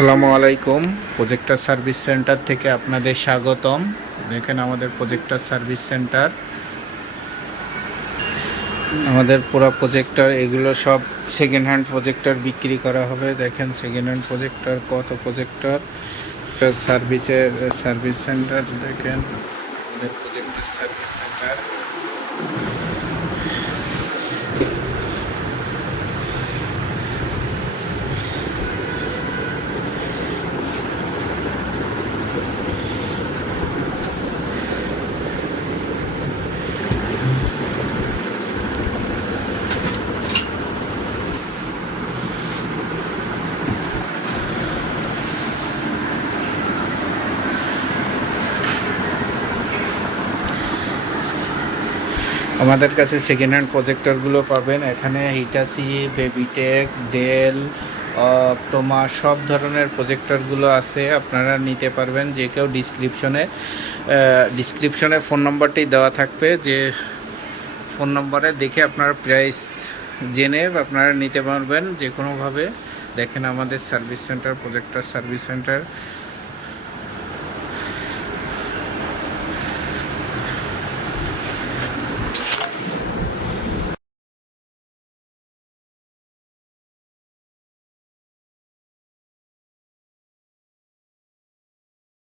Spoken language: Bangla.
আসসালামু আলাইকুম। প্রজেক্টর সার্ভিস সেন্টার থেকে আপনাদের স্বাগতম। দেখেন আমাদের প্রজেক্টর সার্ভিস সেন্টার, আমাদের পুরো প্রজেক্টর এগুলো সব সেকেন্ড হ্যান্ড প্রজেক্টর বিক্রি করা হবে। দেখেন সেকেন্ড হ্যান্ড প্রজেক্টর, কত প্রজেক্টর সার্ভিস সেন্টার। দেখেন আমাদের প্রজেক্টর সার্ভিস সেন্টার। আমাদের কাছে সেকেন্ড হ্যান্ড প্রজেক্টরগুলো পাবেন এখানে। হিটাচি, বেবিটেক, ডেল, অপটোমা সব ধরনের প্রজেক্টরগুলো আছে, আপনারা নিতে পারবেন। যে কেউ ডিসক্রিপশনে ফোন নম্বরটি দেওয়া থাকবে, যে ফোন নম্বরে দেখে আপনারা প্রাইস জেনে আপনারা নিতে পারবেন যে কোনোভাবে। দেখেন আমাদের service centre, projector service centre.